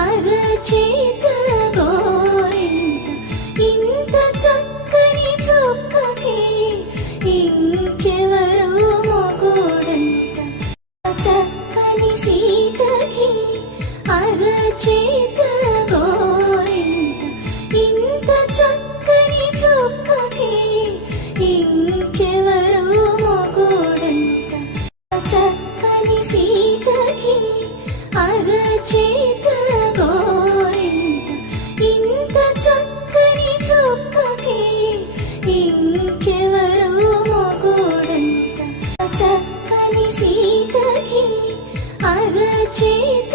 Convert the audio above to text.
అరచేత గోరింట ఇంత చక్కని చుక్కకి ఇంకెవరు మొగుడంట చక్కని సీతకి అరచేత గోరింట ఇంత చక్కని చుక్కకి ఇంకెవరు మొగుడంట చక్కని సీతకి అరచేత గోరింట ఇంత చక్కని చుక్కకి ఇంకెవరు మొగుడంట చక్కని సీతకి అరచేత